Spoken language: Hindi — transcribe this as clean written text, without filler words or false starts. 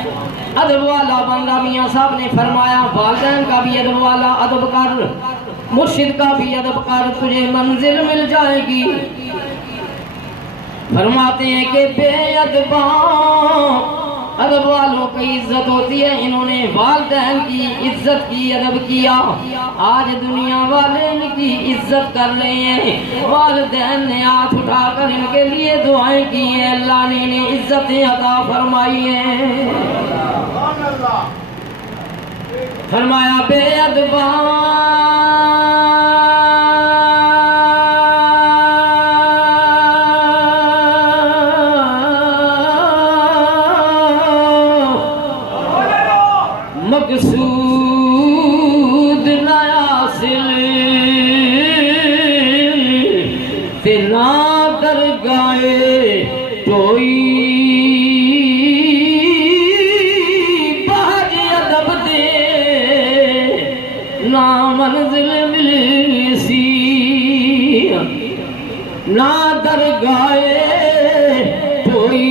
अदब वाला बंदा मियाँ साहब ने फरमाया वालिदैन का भी अदब वाला अदब कर, मुर्शिद का भी अदब कर, तुझे मंजिल मिल जाएगी। फरमाते हैं कि बेअदबा अदब वालों की इज्जत होती है, इन्होंने वालिदैन की इज्जत की, अदब किया। आज दुनिया वाले इनकी इज्जत कर रहे हैं, वालिदैन ने हाथ उठाकर इनके लिए दुआएं की हैं, अल्लाह ने इन्हें इज्जतें अता फरमाई हैं। फरमाया बेअदबा मकसूद ना हासिल तेरा दरगाहे कोई बाज अदब दे ना मंजिल मिलसी, ना दरगाहे कोई